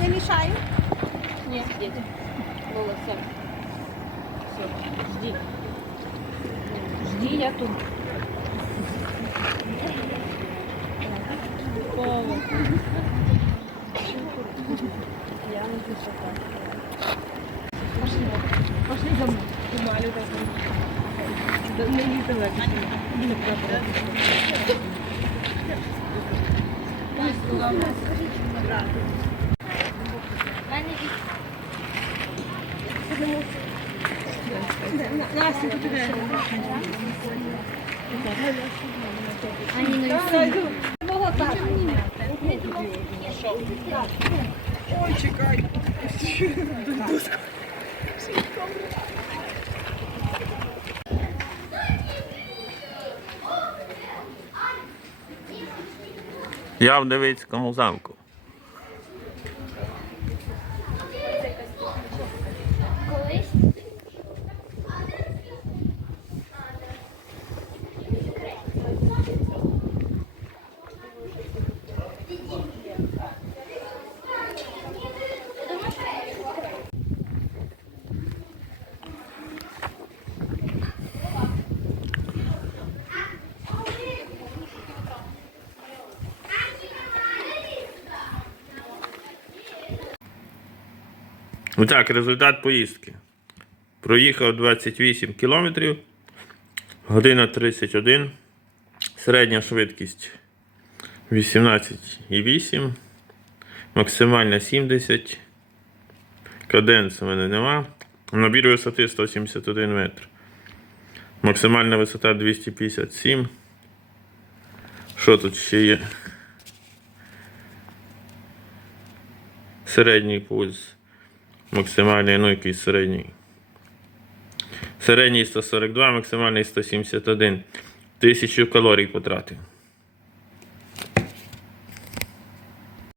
Не мішаю. Ні, їде. Лола, все. Все, жди. Жди, я тут. Я не пишу Пошли. Не легше. Настя, ти де? Я в Невицькому замку. Так, результат поїздки. Проїхав 28 кілометрів, година 31, середня швидкість 18,8, максимальна 70, каденс у мене нема. Набір висоти 171 метр. Максимальна висота 257. Що тут ще є? Середній пульс. Максимальний, ну якийсь середній. Середній 142, максимальний 171. Тисячу калорій потратив.